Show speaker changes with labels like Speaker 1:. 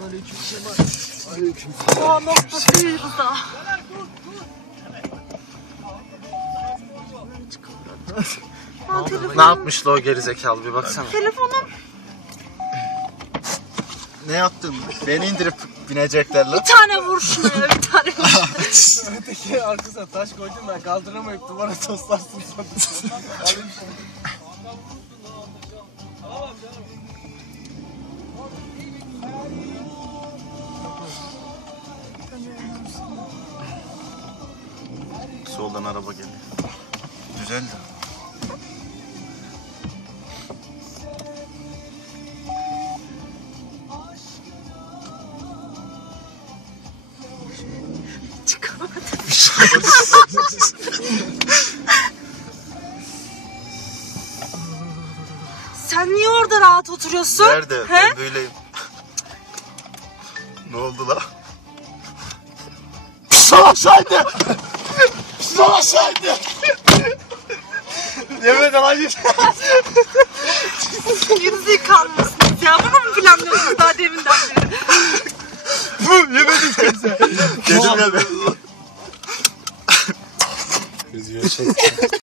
Speaker 1: O noktasıydı da.
Speaker 2: Ne yapmışlı o gerizekalı bir baksana.
Speaker 1: Telefonum.
Speaker 2: Ne yaptın? Beni indirip binecekler lan.
Speaker 1: Bir tane vur şuna ya, bir tane vur.
Speaker 3: Öteki arkasına taş koydum ben kaldıramayıp duvara toslarsın sandım.
Speaker 2: Soldan araba geliyor. Güzel de.
Speaker 1: Çıkamadım. Sen niye orada rahat oturuyorsun?
Speaker 2: Nerede?
Speaker 1: He?
Speaker 2: Ben böyleyim. Ne oldu la? Savaşaydı! Savaşaydı! Yemin hayır.
Speaker 1: Gerizekalı mısınız ya? Bunu mu planlıyorsunuz daha deminden beri?
Speaker 2: Yemedim kimse. Dedim ya ben.